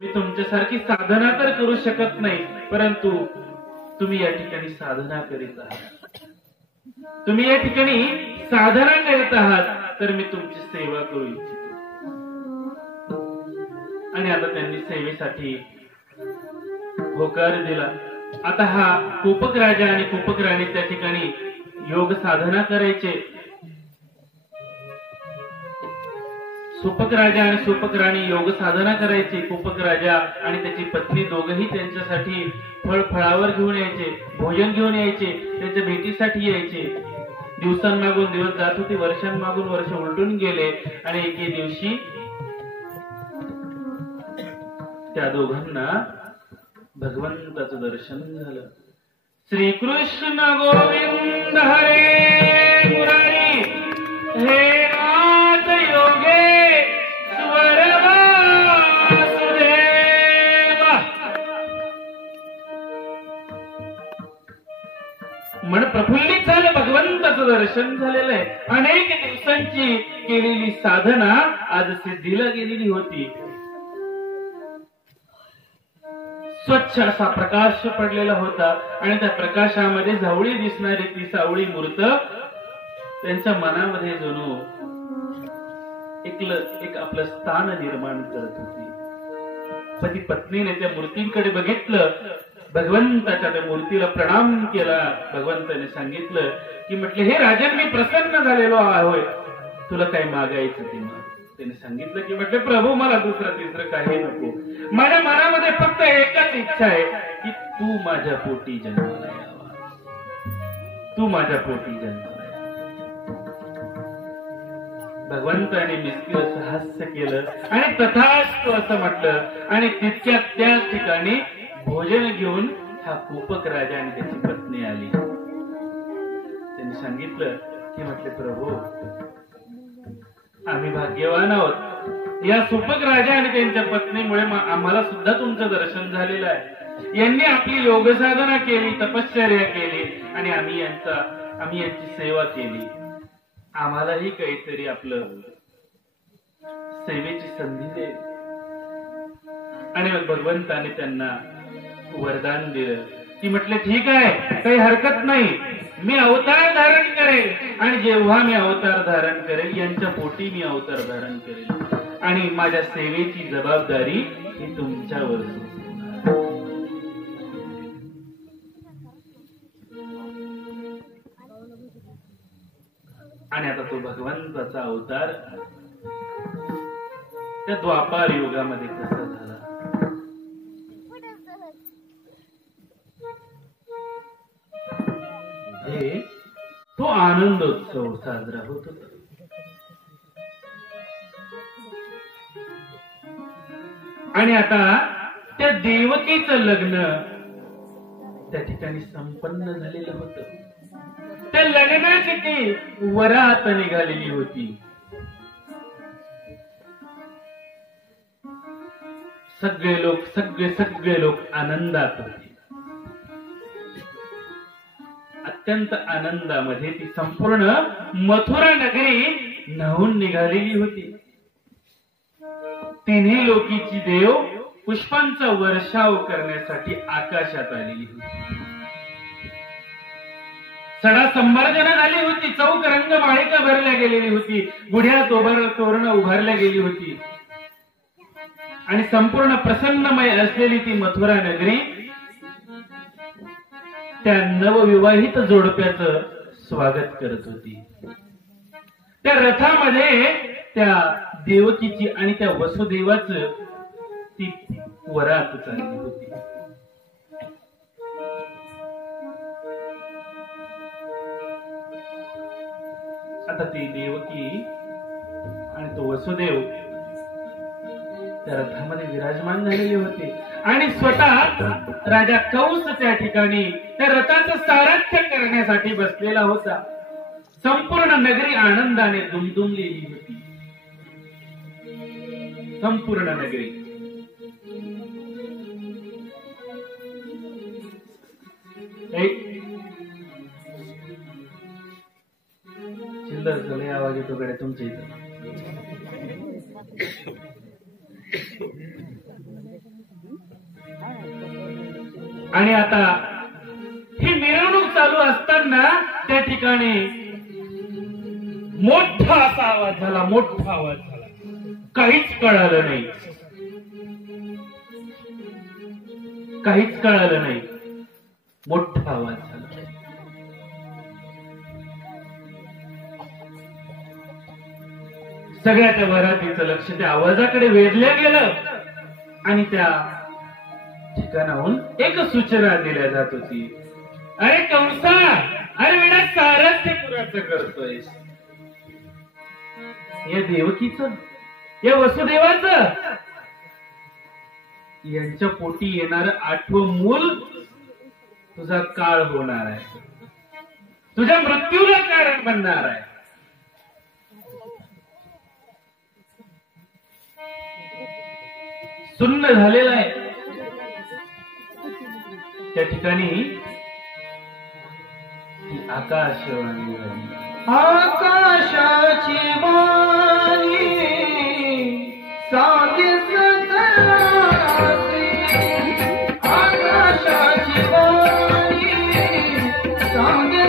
मी तुमच्यासारखी साधना तर करू शकत नाही, परंतु तुम्ही या ठिकाणी साधना करीत आहात, तुम्ही या ठिकाणी साधना करीत आहात, तर मी तुमची सेवा करू इच्छितो. आणि आता त्यांनी सेवेसाठी होकार दिला. आता हा कोपक राजा आणि कोपक राणी त्या ठिकाणी योग साधना करायचे. सुपक राजा आणि सुपक राणी योग साधना करायचे. कोपक राजा आणि त्याची पत्नी दोघही त्यांच्यासाठी फळावर घेऊन यायचे, भोजन घेऊन यायचे, त्यांच्या भेटीसाठी यायचे. दिवसांमागून दिवस जात होते, वर्षांमागून वर्ष उलटून गेले आणि एके दिवशी त्या दोघांना भगवंताचं दर्शन झालं. श्रीकृष्ण गोविंद हरे मुरारी हे नाथ योगे स्वर वासुदेव. मन प्रफुल्लित झालं, भगवंताचं दर्शन झालेलं आहे. अनेक दिवसांची केलेली साधना आज सिद्धीला गेलेली होती. स्वच्छ असा प्रकाश पडलेला होता आणि त्या प्रकाशामध्ये झावळी दिसणारी ती सावळी मूर्त त्यांच्या मनामध्ये जणू एक आपलं स्थान निर्माण करत होती. पती पत्नीने त्या मूर्तींकडे बघितलं, भगवंताच्या त्या मूर्तीला प्रणाम केला. भगवंताने सांगितलं की म्हटले, हे राजन, मी प्रसन्न झालेलो आहे, तुला काय मागायचं ते माग. त्याने सांगितलं की म्हटले, प्रभू मला दुसरं तिसरं काही नको, माझ्या मनामध्ये फक्त एकच इच्छा आहे की तू माझ्या पोटी जन्माला यावा, तू माझ्या पोटी जन्माला यावा. भगवंताने मिस्किल हास्य केलं आणि तथास्तु असं म्हटलं. आणि तितक्यात त्या ठिकाणी भोजन घेऊन हा कोपक राजा आणि त्याची पत्नी आली. त्यांनी सांगितलं की म्हटले, प्रभू आम्ही भाग्यवान आहोत, या सुपक राजा आणि त्यांच्या पत्नीमुळे आम्हाला सुद्धा तुमचं दर्शन झालेलं आहे. यांनी आपली योग साधना केली, तपश्चर्या केली आणि आम्ही यांची सेवा केली. आम्हालाही काहीतरी आपलं सेवेची संधी दे. आणि मग भगवंताने त्यांना वरदान दिलं की म्हटलं, ठीक आहे, काही हरकत नाही, मी अवतार धारण करेल आणि जेव्हा मी अवतार धारण करेल यांच्या पोटी मी अवतार धारण करेल आणि माझ्या सेवेची जबाबदारी ही तुमच्यावर सोपवणार. आणि आता तो भगवंताचा अवतार त्या द्वापार युगामध्ये कसा झाला. तो आनंदोत्सव साजरा होत होता. आणि आता त्या देवकीचं लग्न त्या ठिकाणी संपन्न झालेलं होतं. त्या लग्नाची ती वरात निघालेली होती. सगळे लोक आनंदात होते. अत्यंत आनंदामध्ये ती संपूर्ण मथुरा नगरी न्हाऊन निघालेली होती. तिन्ही लोकीची देव पुष्पांचा वर्षाव करण्यासाठी आकाशात आलेली होती. सडा संभार्जन झाली होती. चौक रंग माळिका भरल्या गेलेली होती. गुढ्या तोरणं उभारल्या गेली होती. आणि संपूर्ण प्रसन्नमय असलेली ती मथुरा नगरी त्या नवविवाहित जोडप्याचं स्वागत करत होती. त्या रथामध्ये त्या देवकीची आणि त्या वसुदेवाचं ती वरात चालली होती. आता ती देवकी आणि तो वसुदेव त्या रथामध्ये विराजमान झालेले होते आणि स्वतः राजा कंस त्या ठिकाणी त्या रथाचं सारथ्य करण्यासाठी बसलेला होता. संपूर्ण नगरी आनंदाने दुमदुमलेली होती. संपूर्ण नगरी. चिल्लर झाले आवाज येतो कडे तुमच्या इथं. आणि आता ही मिरवणूक चालू असताना त्या ठिकाणी मोठा असा आवाज झाला, मोठा आवाज झाला. काहीच कळालं नाही, काहीच कळालं नाही. मोठा आवाज झाला. सगळ्या त्या वरातीचं लक्ष त्या आवाजाकडे वेधलं गेलं आणि त्या ठिकाणाहून एक सूचना दिल्या जात होती. अरे कंसा, अरे वेळा सारथ्य पुराचं करतोय. या देवकीचं, या वसुदेवाचं, यांच्या पोटी येणार 8वं मूल तुझा काळ होणार आहे, तुझ्या मृत्यूला कारण बनणार आहे. सुन्न झालेला आहे. त्या ठिकाणी आकाशवाणी झाली. आकाशाची वाणी सांगे सतरासी, आकाशाची वाणी सांगे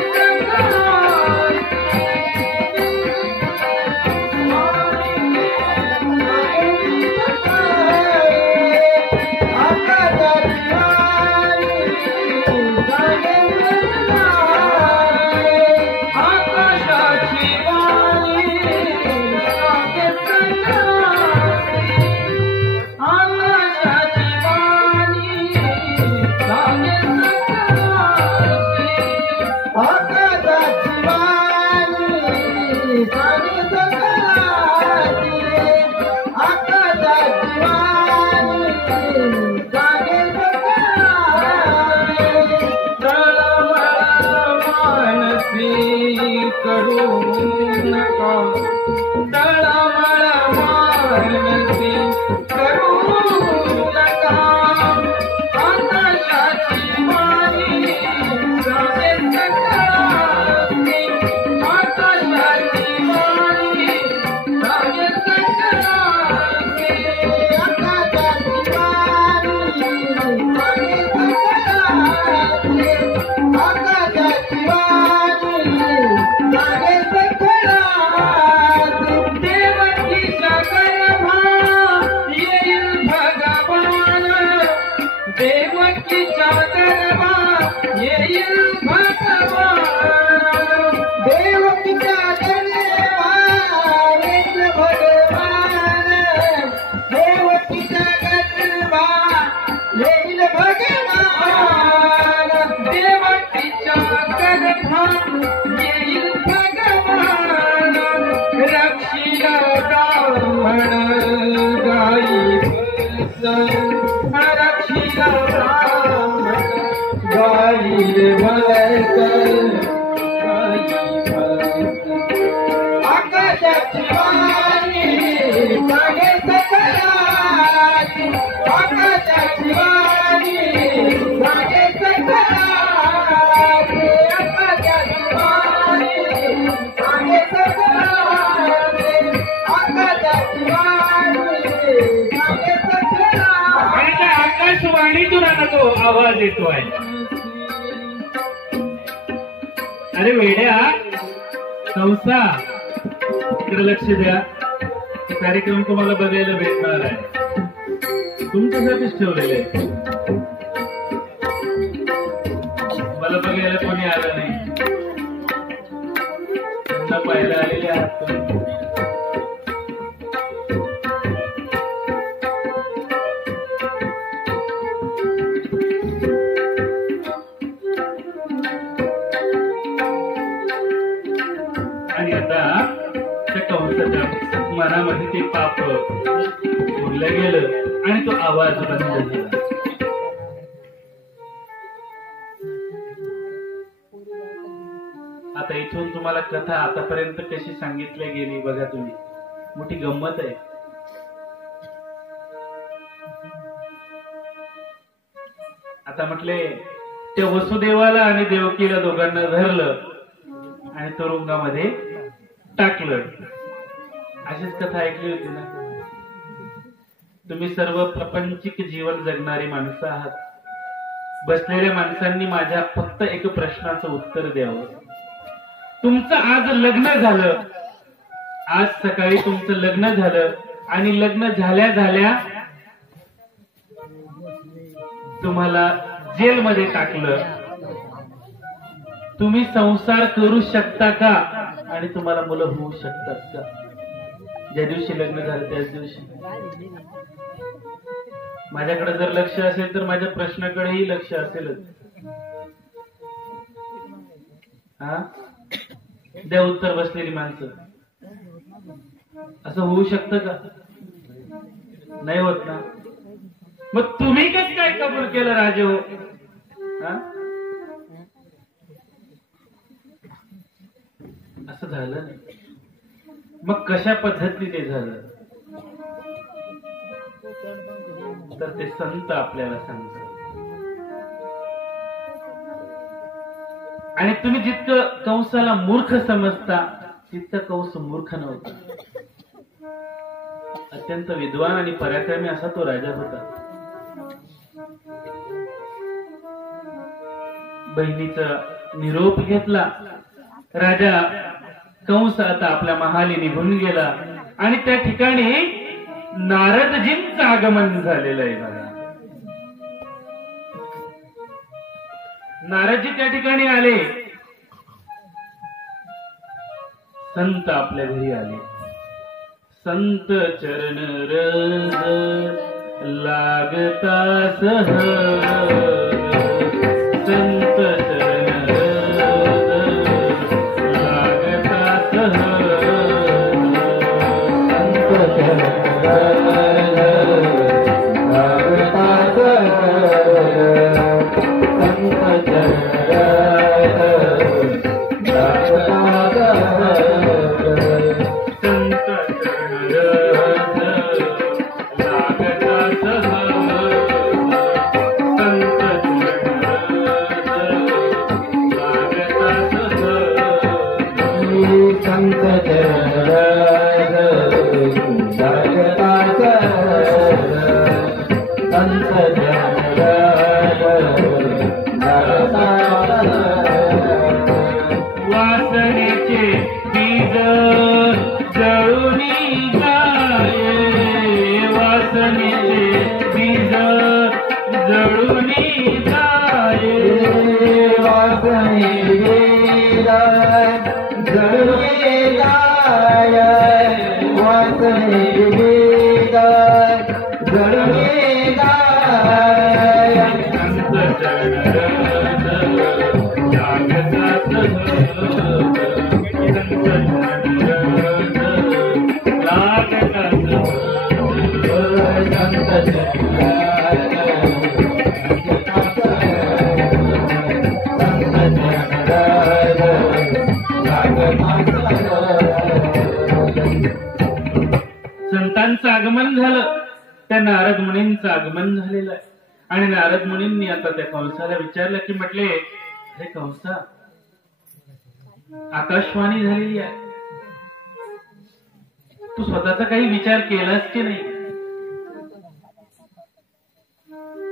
आकाशवाणीतून आता तो आवाज येतो आहे. अरे वेड्या कंसा, इकडे लक्ष द्या. कार्यक्रम तुम्हाला बघायला भेटणार आहे, तुमच्यासाठीच ठेवलेले आहे. मला बघायला कोणी आलं नाही, त्यांना पाहायला आलेले आहात तुम्ही. आणि आता त्या कंसाच्या मनामध्ये ते पाप उरलं गेलं आणि तो आवाज बंद झाला. आता इथून तुम्हाला कथा आतापर्यंत कशी सांगितली गेली बघा तुम्ही. मोठी गंमत आहे. आता म्हटले त्या वसुदेवाला आणि देवकीला दोघांना धरलं आणि तुरुंगामध्ये टाकलं. अशीच कथा ऐकली होती ना. तुम्ही सर्व प्रापंचिक जीवन जगणारी माणसं आहात. बसलेल्या माणसांनी माझ्या फक्त एक प्रश्नाचं उत्तर द्यावं. तुमचं आज लग्न झालं, आज सकाळी तुमचं लग्न झालं आणि लग्न झाल्या झाल्या तुम्हाला जेलमध्ये टाकलं. तुम्ही संसार करू शकता का आणि तुम्हाला मुलं होऊ शकतात का? ज्या दिवशी लग्न झालं त्याच दिवशी. माझ्याकडे जर लक्ष असेल तर माझ्या प्रश्नाकडेही लक्ष असेलच. हा, द्या उत्तर बसलेली माणसं. असं होऊ शकतं का? नाही होत ना. मग तुम्ही कसं काय कबूल केलं राजे हो? असं झालं नाही. मग कशा पद्धतीने झालं तर ते संत आपल्याला सांगतात. आणि तुम्ही जितकं कंसाला मूर्ख समजता तितकं कंस मूर्ख नव्हता. अत्यंत विद्वान आणि पराक्रमी असा तो राजा होता. बहिणीचा निरोप घेतला. राजा कंस आता आपल्या महाली निघून गेला आणि त्या ठिकाणी नारदजींचं आगमन झालेलं आहे. बघा, नारदजी त्या ठिकाणी आले. संत आपल्या घरी आले. संत चरण रज लागता सहज, संत चरण रज लागता सहज, संत चरण रज लागता सहज, संत चरण रज लागता सहज, संत वासनेचे बीज जळूनी जाये, वासनेचे बीज जळूनी जाये, वासने बीज जळूनी जाये, वासने बीज जळूनी जाये, संत चरण जागता संतांचं आगमन झालं. त्या नारद मुनींचं आगमन झालेलं आहे. आणि नारद मुनींनी आता त्या कंसाला विचारलं की म्हटले, हे कंसा, आकाशवाणी झालेली आहे, तू स्वतःचा काही विचार केलास की नाही?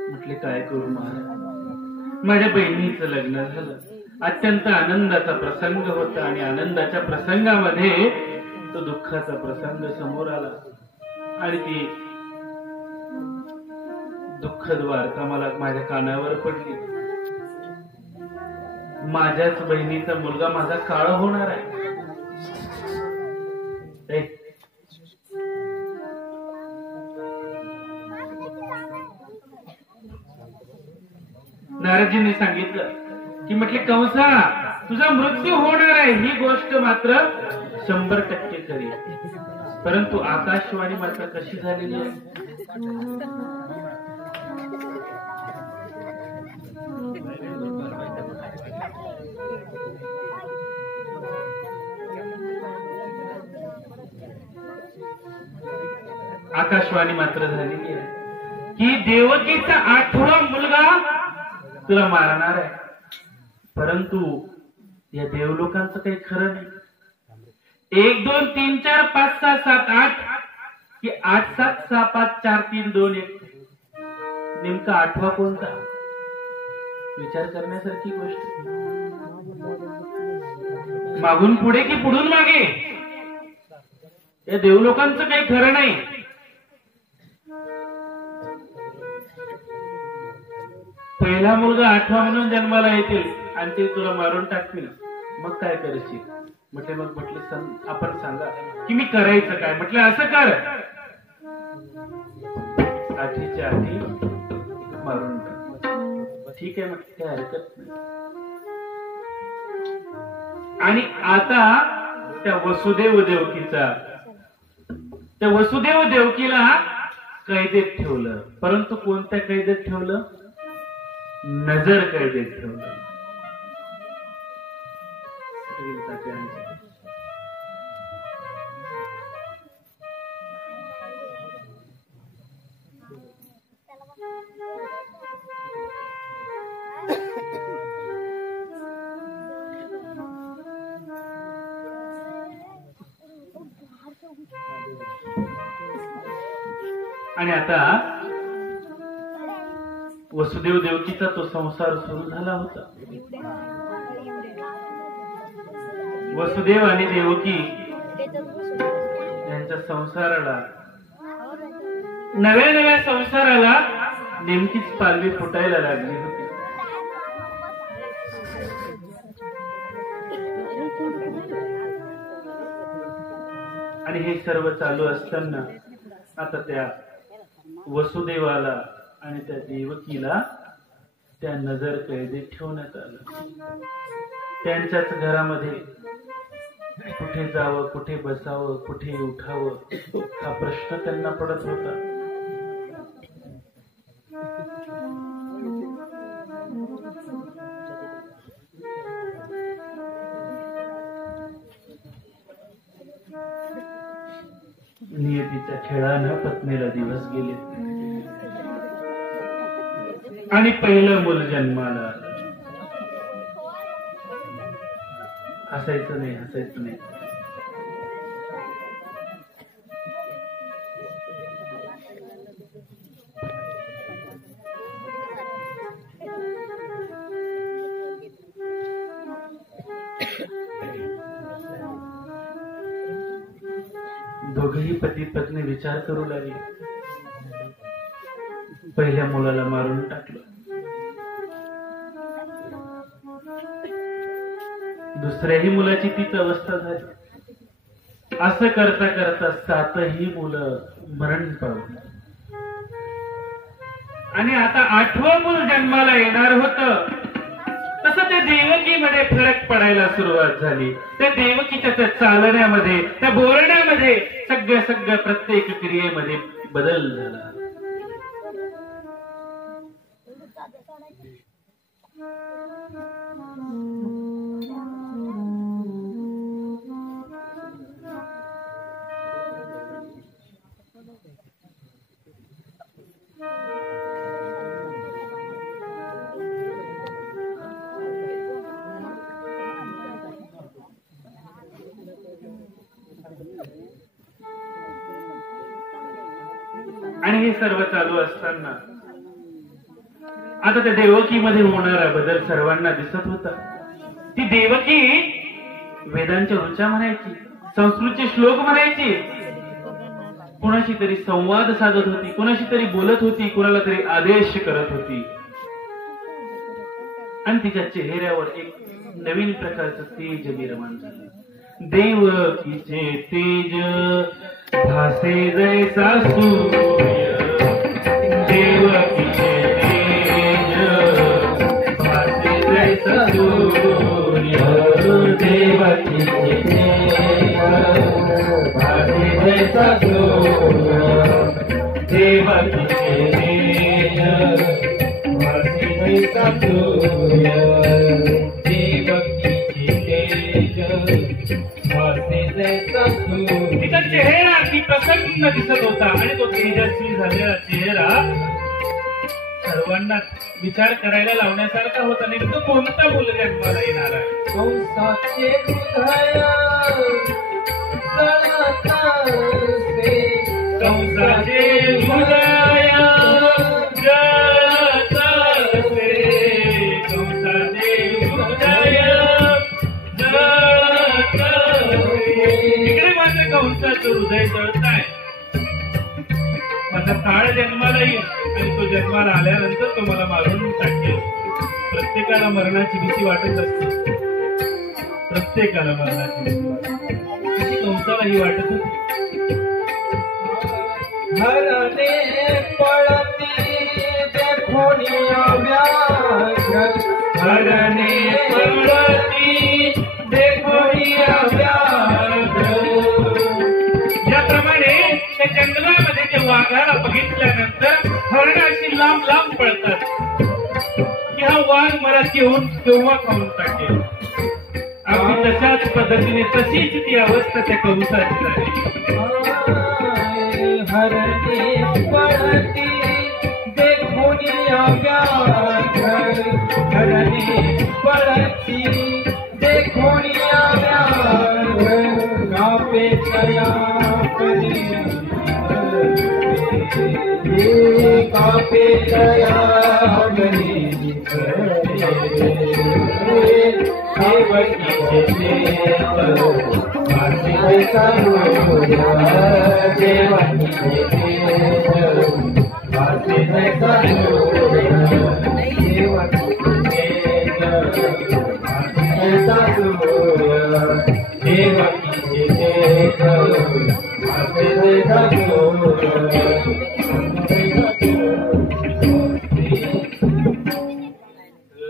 म्हटले, काय करू महाराज, माझ्या बहिणीचं लग्न झालं, अत्यंत आनंदाचा प्रसंग होता आणि आनंदाच्या प्रसंगामध्ये तो दुःखाचा प्रसंग समोर आला आणि ती दुःखद वार्ता मला माझ्या कानावर पडली. माझ्याच बहिणीचा मुलगा माझा काळ होणार आहे. नारदजींनी सांगितलं की म्हटले, कंसा, तुझा मृत्यू होणार आहे ही गोष्ट मात्र 100% खरी, परंतु आकाशवाणी मात्र कशी झालेली आहे? आकाशवाणी मात्र झालेली आहे की देवकीचा 8वा मुलगा तुला मारणार आहे. परंतु या देवलोकांचं काही खरं नाही. 1 2 3 4 5 6 7 8 की 8 7 6 5 4 3 2 1 नेमका 8वा कोणता? विचार करण्यासारखी गोष्ट. मागून पुढे की पुढून मागे या देवलोकांचं काही खरं नाही. पहिला मुलगा 8वा म्हणून जन्माला येतील आणि ते तुला मारून टाकतील, मग काय करशील? म्हटले आपण सांगा की मी करायचं काय? म्हटलं असं कर, 8च्या 8 मारून टाक. ठीक आहे म्हटलं, काय हरकत नाही. आणि आता त्या वसुदेव देवकीला कैदेत ठेवलं. परंतु कोणत्या कैदेत ठेवलं? नजर कैदेत ठेवलं. आणि आता वसुदेव देवकीचा तो संसार सुरू झाला होता. वसुदेव आणि देवकी यांच्या संसाराला, नव्या संसाराला नेमकीच पालवी फुटायला लागली होती. आणि हे सर्व चालू असताना आता त्या वसुदेवाला आणि त्या देवकीला त्या नजर कैदेत ठेवण्यात आलं. त्यांच्याच घरामध्ये कुठे जावं, कुठे बसावं, कुठे उठावं हा प्रश्न त्यांना पडत होता. नियतीच्या खेळानं पत्नीला दिवस गेले आणि पहिलं मूल जन्माला आलं. हसायचं नाही. दोघेही पती पत्नी विचार करू लागले. पहिल्या मुलाला मारून टाकलं, दुसऱ्याही मुलाची तीच अवस्था झाली. असं करता करता 7ही मुलं मरण पावली. आणि आता 8वं मूल जन्माला येणार होतं. तसं त्या देवकीमध्ये फरक पडायला सुरुवात झाली. त्या देवकीच्या त्या चालण्यामध्ये, त्या बोलण्यामध्ये, सगळ्या प्रत्येक क्रियेमध्ये बदल झाला. आणि हे सर्व चालू असताना आता त्या देवकीमध्ये होणारा बदल सर्वांना दिसत होता. ती देवकी वेदांच्या ऋचा म्हणायची, संस्कृतचे श्लोक म्हणायची, कुणाशी तरी संवाद साधत होती, कुणाशी तरी बोलत होती, कुणाला तरी आदेश करत होती. आणि तिच्या चेहऱ्यावर एक नवीन प्रकारचं तेज निर्माण झालं. देवकीचे तेज भासे जैसा सूर्य, देवकीचे तेज भासे जैसा सूर्य, देवकीचे तेज भासे जैसा सूर्य, देवकीचे तेज भासे जैसा सूर्य, देवकीचे तेज भासे जैसा सूर्य. तिचा चेहरा अगदी प्रसन्न दिसत होता आणि तो तेजस्वी झालेला चेहरा सर्वांना विचार करायला लावण्यासारखा होता. नेमकं कोणता मुलगा जन्माला येणार आहे? कंसाचे हृदय जळत असे, माझं हृदय जळतंय. माझा काळ जन्माला येईल आणि तो जन्माला आल्यानंतर तो मला मारून टाकेल. प्रत्येकाला मरणाची भीती वाटत असते. प्रत्येकाला मरणाची भीती वाटते. कशी कंसाला ही वाटत होती. हरणे पळती देखोनिया व्याघ्र. हरणे पळती देखोनिया व्याघ्र. ज्याप्रमाणे त्या जंगलामध्ये ते वाघाला बघितल्यानंतर हरण अशी लांब लांब पळतात की हा वाघ मला केव्हा खाऊन टाकेल. अगदी तशाच पद्धतीने तशीच ती अवस्था त्या कंसाची झाली. हरणे पळती देखोनिया व्याघ्र. हरणे पळती देखोनिया व्याघ्र. कापे तया कापे तया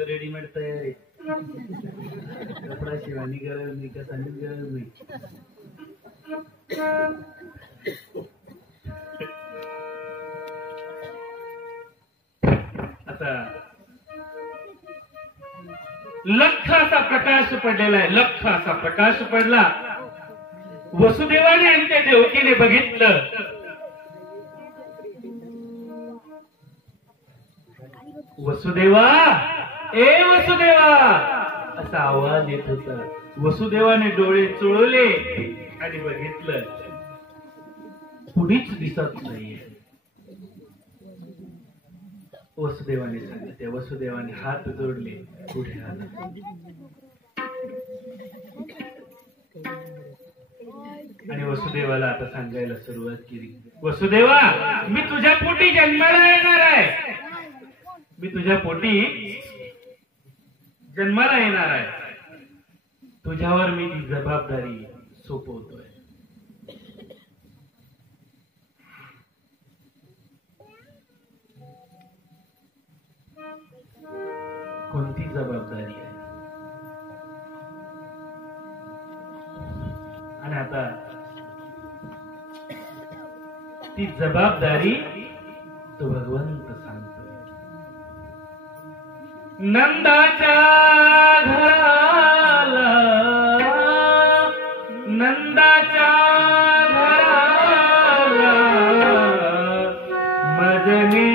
रेडीमेड तयारी. कपडा शिवानी गरज नाही, कसानीच गरज नाही. आता लख असा प्रकाश पडलेला आहे. लख असा प्रकाश पडला. वसुदेवाने आणि त्या देवकीने बघितलं. वसुदेवा, ए वसुदेवा असा आवाज येत होता. वसुदेवाने डोळे चोळले आणि बघितलं कुणीच दिसत नाहीये. वसुदेवाने सांगितले. वसुदेवाने हात जोडले. पुढे आला. आणि वसुदेवाला आता सांगायला सुरुवात केली. वसुदेवा, मी तुझ्या पोटी जन्माला येणार आहे. मी तुझ्या पोटी जन्माला येणार आहे. तुझ्यावर मी ती जबाबदारी सोपवतोय. कोणती जबाबदारी आहे? आणि आता ती जबाबदारी तो भगवंत सांगतोय. नंदाच्या घराला, नंदाच्या घराला मजने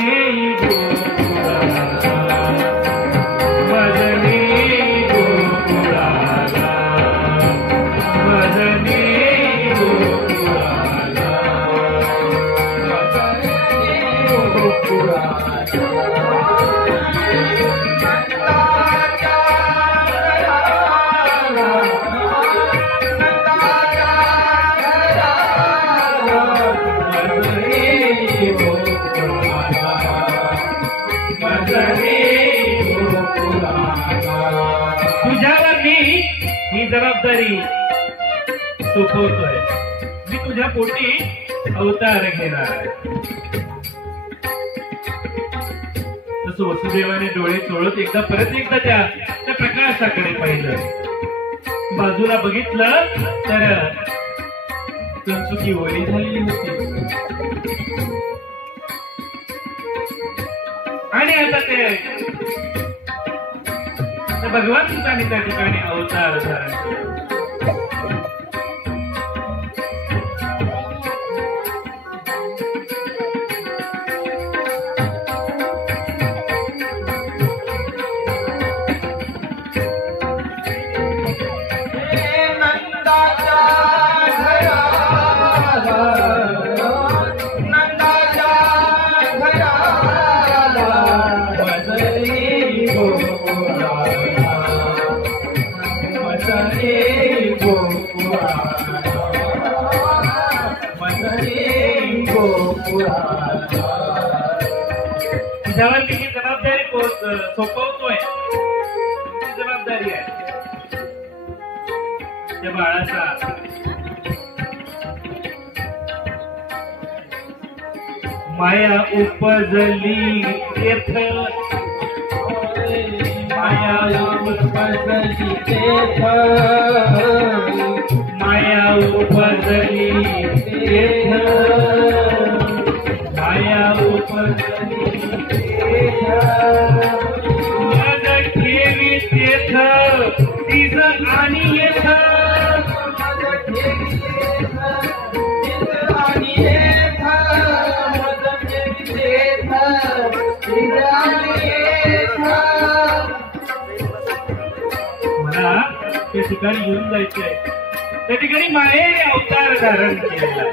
तुझ्यावर मी ही जबाबदारी सोपवतोय. मी तुझ्या पोटी अवतार घेणार आहे. तसं वसुदेवाने डोळे चोळत परत एकदा त्या प्रकाशाकडे पाहिलं. बाजूला बघितलं तर कंसुकी वळी झालेली होती. आणि आता ते भगवंताने त्या ठिकाणी अवतार धारण केला. तुझ्यावरती ही जबाबदारी सोपवतोय, तुमची जबाबदारी आहे त्या बाळाचा. माया उपजली तेथ, माया उपजली तेथ, माया उपजली तेथ, माया उपजली मद ठेवी तेथ तिज आणि येथ, मला त्या ठिकाणी घेऊन जायचंय. त्या ठिकाणी मायेने अवतार धारण केलेला आहे.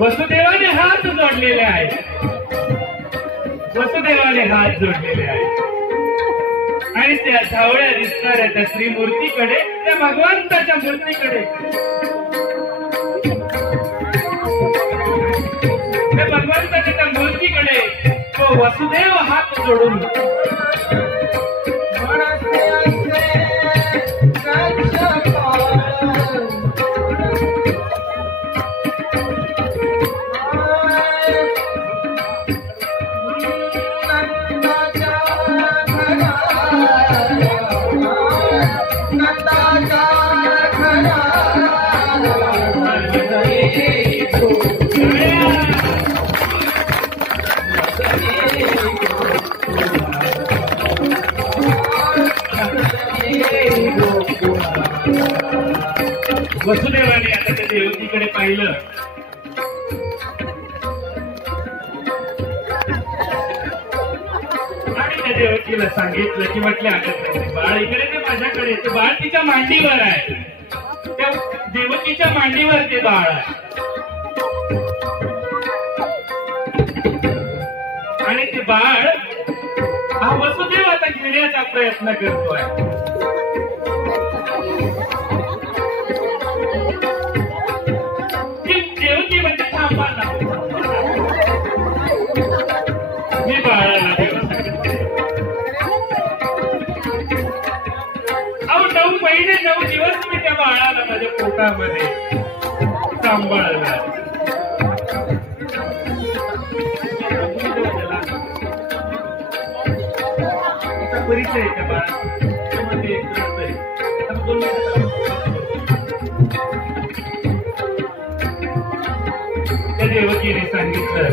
वसुदेवाने हात जोडलेले आहेत, वसुदेवाने हात जोडलेले आहेत आणि त्या धावळ्या दिसणाऱ्या त्या श्रीमूर्तीकडे, त्या भगवंताच्या मूर्तीकडे, त्या भगवंताच्या त्या मूर्तीकडे तो वसुदेव हात जोडून वसुदेवाने आता त्या देवतीकडे पाहिलं आणि त्या देवतीला सांगितलं की म्हटले अगं बाळ इकडे ते माझ्याकडे, ते बाळ तिच्या मांडीवर आहे, त्या देवतीच्या मांडीवर ते बाळ आहे आणि ते बाळ हा वसुदेव आता घेण्याचा प्रयत्न करतोय. देवती म्हणजे थांबा ना, मी बाळाला देवासाठी 9 महिने 9 दिवस मी त्या बाळाला माझ्या पोटामध्ये सांभाळला. परिचय त्या बाळामध्ये त्या देवकीने सांगितलं,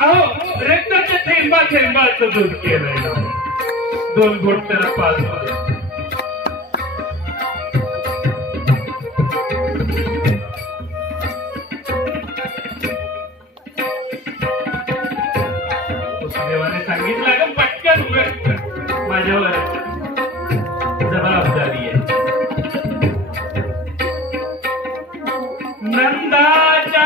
अहो रक्ताच्या थेंबा थेंबाचं दूध केलंय, 2 घोट त्याला पाजू दे. देवाने सांगितलं अगं पटकन उघड, माझ्यावर जबाबदारी आहे. नंदाच्या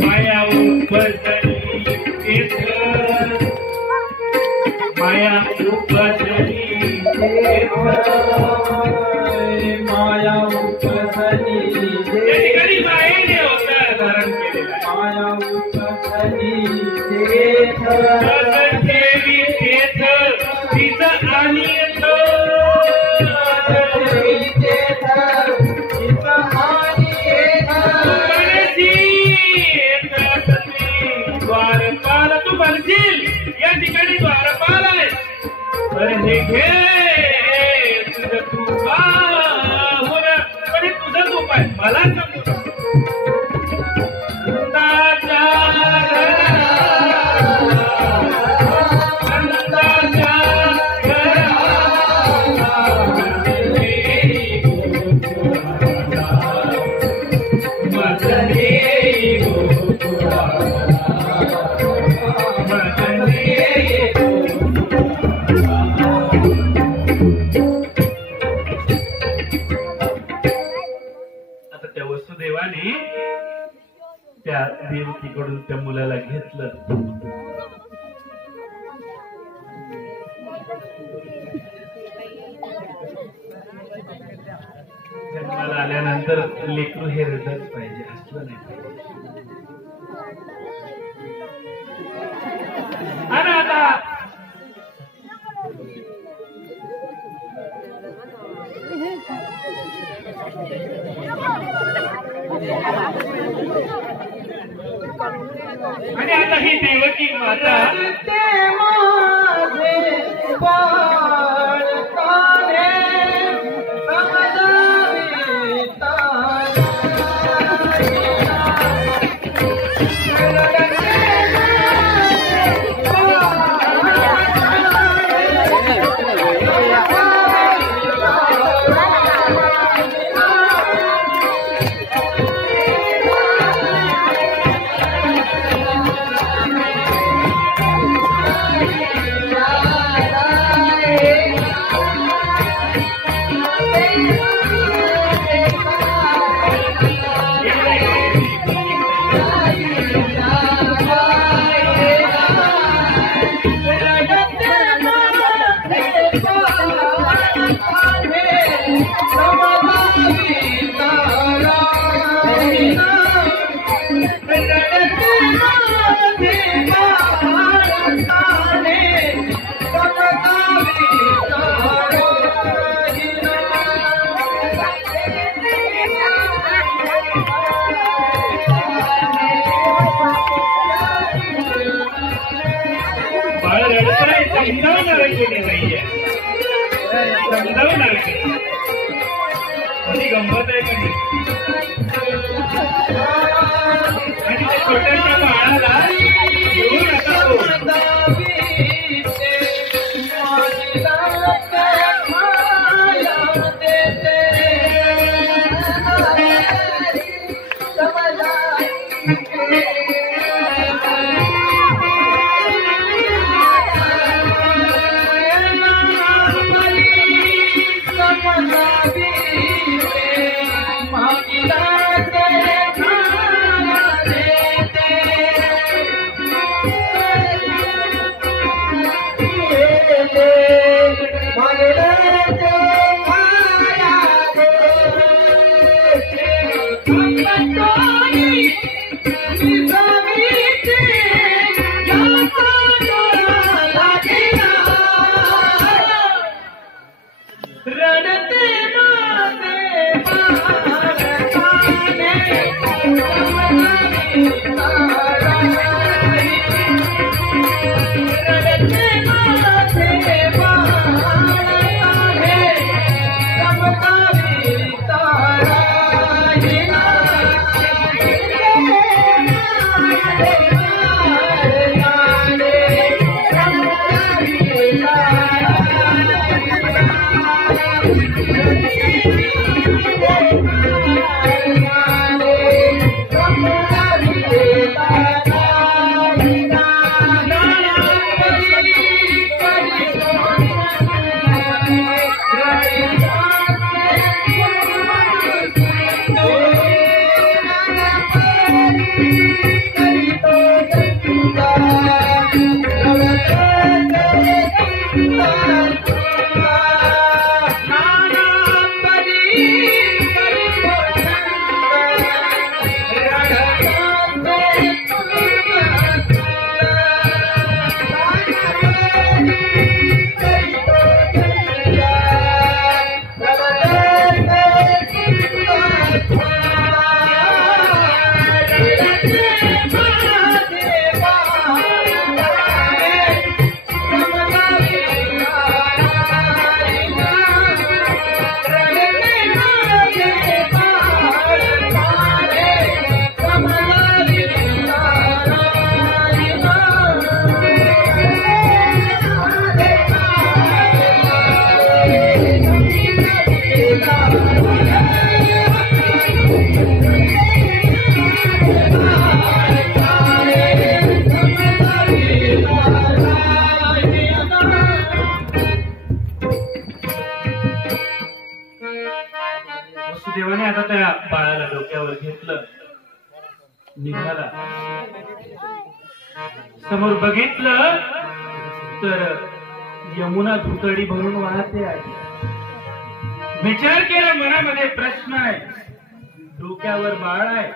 माया उपजली तेथ, माया उपजली तेथ, माया उपजली त्या ठिकाणी मायेने अवतार धारण केलेला आहे. माया उपजली तेथ, ठेवी तेथ तिचं आणि येथ, द्वारपाल तू म्हणशील या ठिकाणी द्वारपाल आहे, तर हे घे तुझं तू पण तुझंच उपाय मला सांग. त्या देवकीकडून त्या मुलाला घेतलं. जन्माला आल्यानंतर लेकरू हे रडत पाहिजे, असलं नाही पाहिजे. आणि आता ही देवकी माता गंमत आहे का छोट्याच्या बाळाला घेऊन निघाला. समोर बघितलं तर यमुना धुतडी भरून वाहते आहे. विचार केला, मनामध्ये प्रश्न आहे, डोक्यावर बाळ आहे.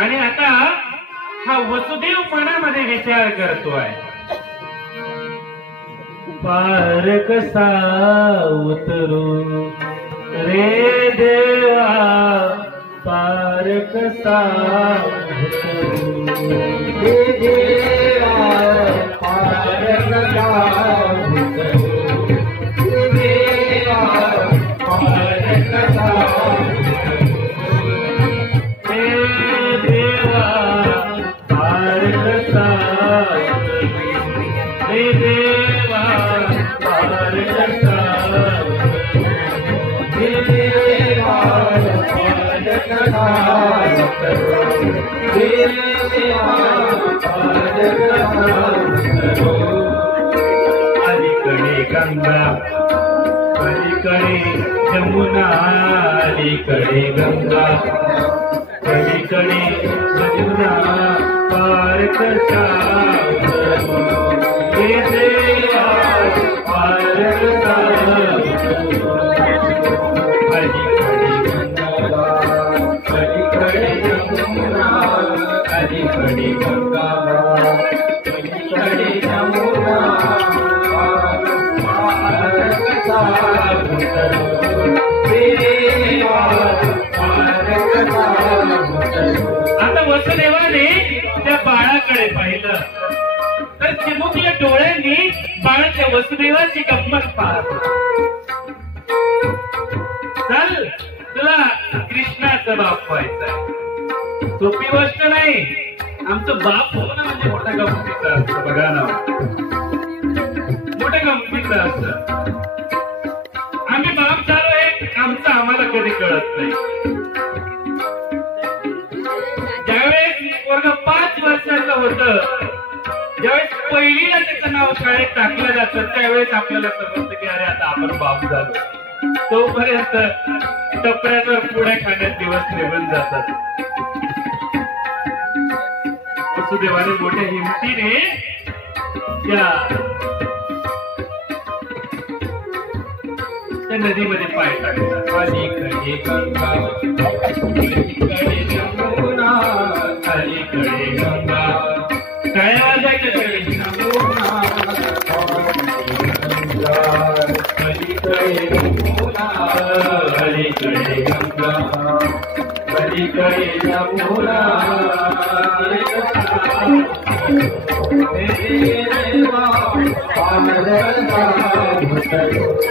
आणि आता हा वसुदेव मनामध्ये विचार करतोय, पार कसा उतरू रे देवा, पार कसा उतरू रे देवा, पार कसा उतरू रे देवा, पार कसा अलीकडे गंगा, अलीकडे यमुना, अलीकडे गंगा, अलीकडे यमुना, पार कसा हे देवा, पार कसा अलीकडे गंगा, अलीकडे यमुना, अलीकडे गंगा, अलीकडे यमुना, आता वसुदेवाने त्या बाळाकडे पाहिलं तर चिमुकल्या डोळ्यांनी बाळाच्या वसुदेवाची गंमत पाहत. चल, तुला कृष्णाचा बाप व्हायचा, सोपी गोष्ट नाही. आमचं बाप होणं म्हणजे मोठा गमतीचं असतं. बघा ना, मोठं गमतीचं असतं. आम्ही बाप झालो हे आमचं आम्हाला कधी कळत नाही. ज्यावेळेस वर्ग 5 वर्षाचं होतं, ज्यावेळेस पहिलीला त्याचं नाव शाळेत टाकलं जातं, त्यावेळेस आपल्याला समजतं की अरे आता आपण बाप झालो. तोपर्यंत टपऱ्यावर पुढे खाण्यात दिवस निघून जातात. वसुदेवाने मोठ्या हिमतीने त्या नदीमध्ये पाय टाकला. अलीकडे गंगा, अलीकडे यमुना, अलीकडे गंगा, काय वाजायचं सगळे यमुना, अलीकडे यमुना, अलीकडे गंगा, अलीकडे यमुना,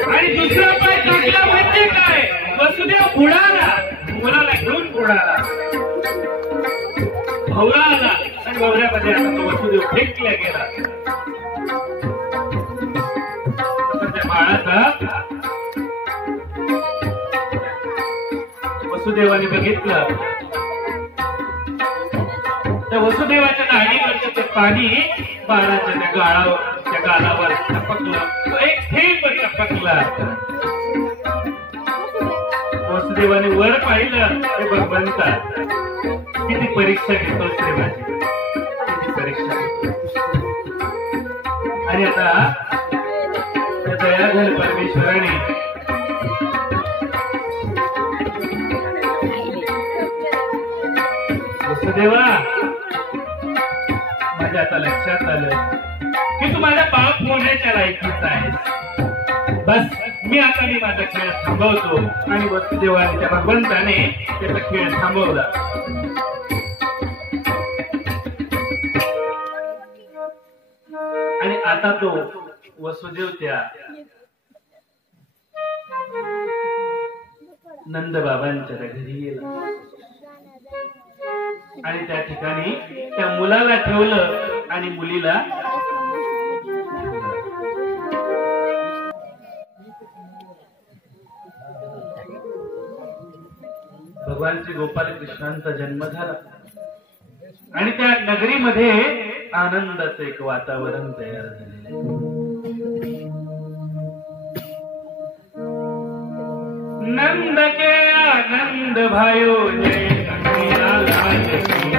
आणि दुसरा पाय टाकला म्हणजे काय, वसुदेव बुडाला, मुलाला घेऊन बुडाला, भवरा आला आणि भवऱ्यामध्ये आता तो वसुदेव फेकला गेला. त्या बाळाचा वसुदेवाने बघितलं, त्या वसुदेवाच्या दाढीवरचं ते पाणी बाळाच्या त्या गालावर टपकलं, एक थेंब टपकला. वसुदेवाने वर पाहिलं, ते भगवंता किती परीक्षा घेतोस रे माझी, किती परीक्षा घेतो. आणि आता दयाघर परमेश्वराने वसुदेवा, माझ्या आता लक्षात आलं की तू माझ्या बाप होण्याच्या लायकीचा आहेस. बस मी माझा खेळ थांबवतो. आणि वसुदेवाने त्या भगवंताने त्याचा खेळ थांबवला. आणि आता तो वसुदेव त्या नंद बाबांच्या घरी गेला आणि त्या ठिकाणी त्या मुलाला ठेवलं आणि मुलीला भगवान श्री गोपाल कृष्णांचा जन्म झाला आणि त्या नगरीमध्ये आनंदाचं एक वातावरण तयार झालेलं आहे. नंद के आनंद भयो जय कन्हैया लाल की.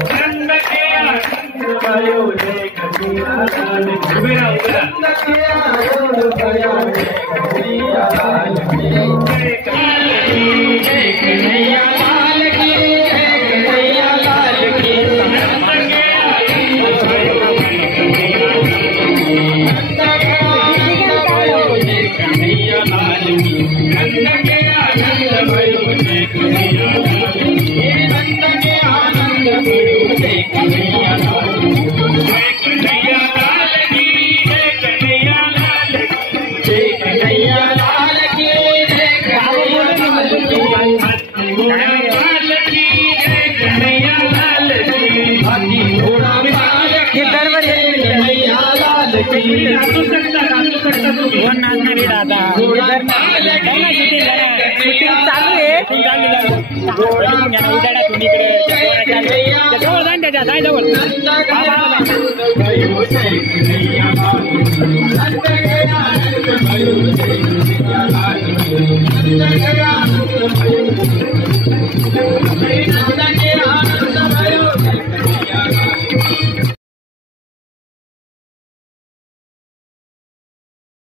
नंद के आनंद भयो जय कन्हैया लाल की. नंद के आनंद भयो जय कन्हैया लाल की. जय कन्हैया लाल की. जय कन्हैया लाल की. नंद के आनंद भयो जय कन्हैया लाल की. नंद के आनंद भयो जय कन्हैया लाल की. नंद के आनंद भयो जय कन्हैया लाल की. जय कन्हैया लाल की. जय कन्हैया लाल की. जय कन्हैया लाल की. जय कन्हैया लाल की. लाल की. जय कन्हैया लाल की. हाथी घोड़ा पाल की. कन्हैया लाल की. नाचू शकता तुम्ही. कोण नाचणार आहे दादा? चालू आहे. उदाडा तुम्ही जवळ जाण त्याच्या जाय जवळ. नंद